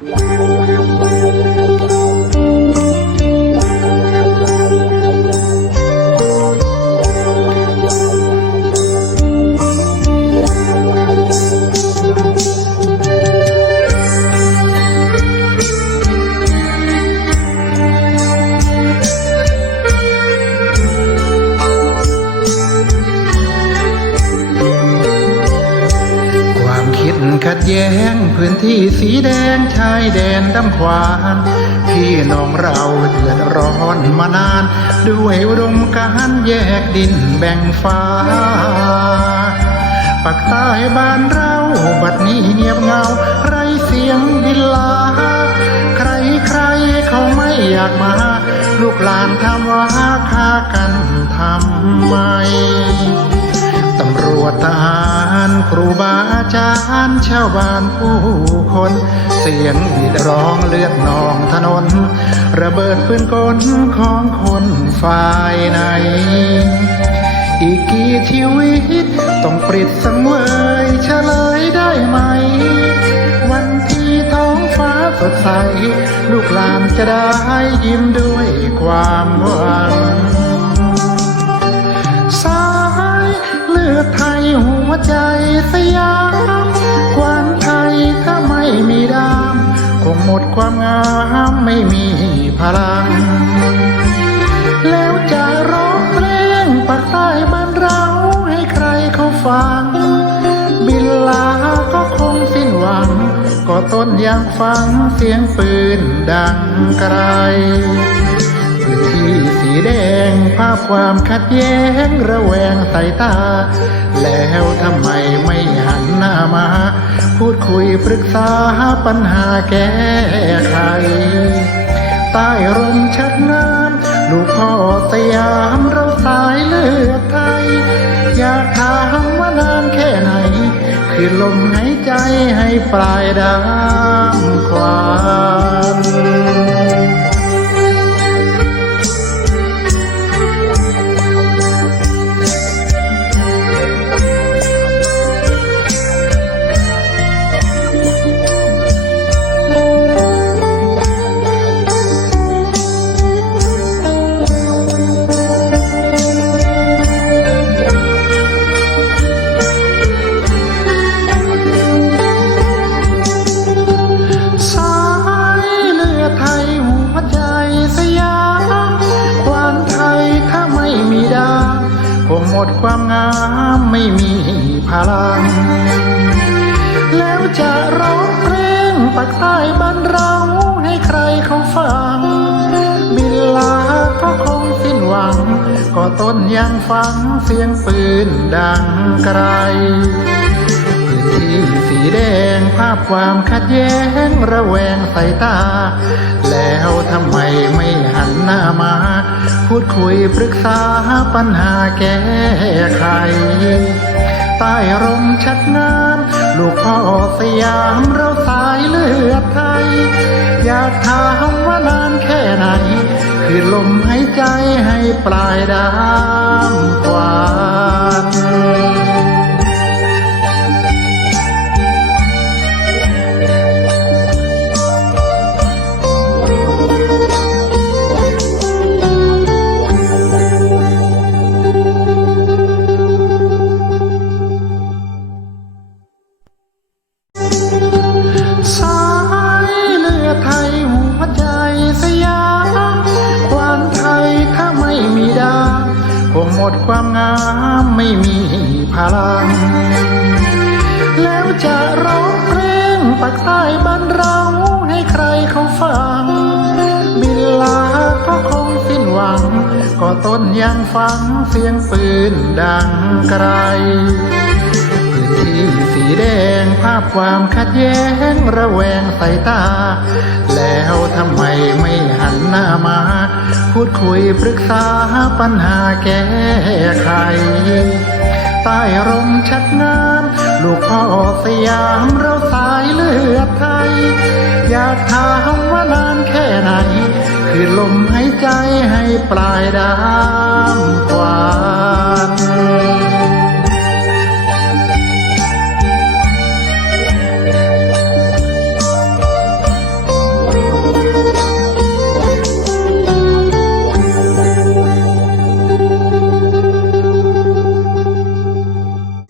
ค ขัดแย้งพื้นที่สีแดงชายแดนดำขวานพี่น้องเราเดือดร้อนมานาน ด้วยอุดมการแยกดินแบ่งฟ้าปักใต้บ้านเราบัดนี้เงียบเงา ไรเสียงบินลา ใครใครเขาไม่อยากมา ลูกหลานทำว่าฆ่ากันทำไมำรวจทหารครูบาอาจารย์ชาวบ้านผู้คน เสียงหวีดร้องเลือดนองถนน ระเบิดปืนกลของคนฝ่ายใน อีกกี่ชีวิตต้องปริดสังเวยเฉลยได้ไหม วันที่ท้องฟ้าสดใส ลูกหลานจะได้ยิ้มด้วยความหวัง เลือไทยหัวใจสยามความไทยถ้าไม่มีดาม คงหมดความงามไม่มีพลัง แล้วจะร้องเพลงปากใต้บ้านเราให้ใครเขาฟัง บินลาก็คงสิ้นหวัง ก็ต้นยังฟังเสียงปืนดังไกล พื้นที่สีแดง ภาพความขัดแย้งระแวงสายตา แล้วทำไมไม่หันหน้ามา พูดคุยปรึกษาปัญหาแก้ไขใต้ร่มชัดงามลูกพ่อสยามเราสายเลือดไทย อยากถามว่านานแค่ไหน คือลมหายใจให้ปลายดามควา ความงามไม่มีพลัง แล้วจะร้องเพลงปักใต้บ้านเราให้ใครเขาฟัง บินลาก็คงสิ้นหวัง ก็ต้นยังฟังเสียงปืนดังไกล นที่สีแดงภาพความขัดแย้งระแวงสายตา แล้วทำไมไม่หันหน้ามา พูดคุยปรึกษาปัญหาแก้ไขใต้ร่มชัดงามลูกพ่อสยามเราสายเลือดไทย อยากถามว่านานแค่ไหน คือลมหายใจให้ปลายดามควัน ดความงามไม่มีพลัง แล้วจะร้องเพลงปักใต้บ้านเราให้ใครเขาฟัง บินลาก็คงสิ้นหวัง ก็ต้นยังฟังเสียงปืนดังไกลพื้นที่สีแดงภาพความขัดแย้งระแวงสายตา แล้วทำไมไม่หันหน้ามา พูดคุยปรึกษาปัญหาแก้ไขใต้ร่มชัดงามลูกพ่อสยามเราสายเลือดไทย อยากถามว่านานแค่ไหน คือลมหายใจให้ปลายดามความ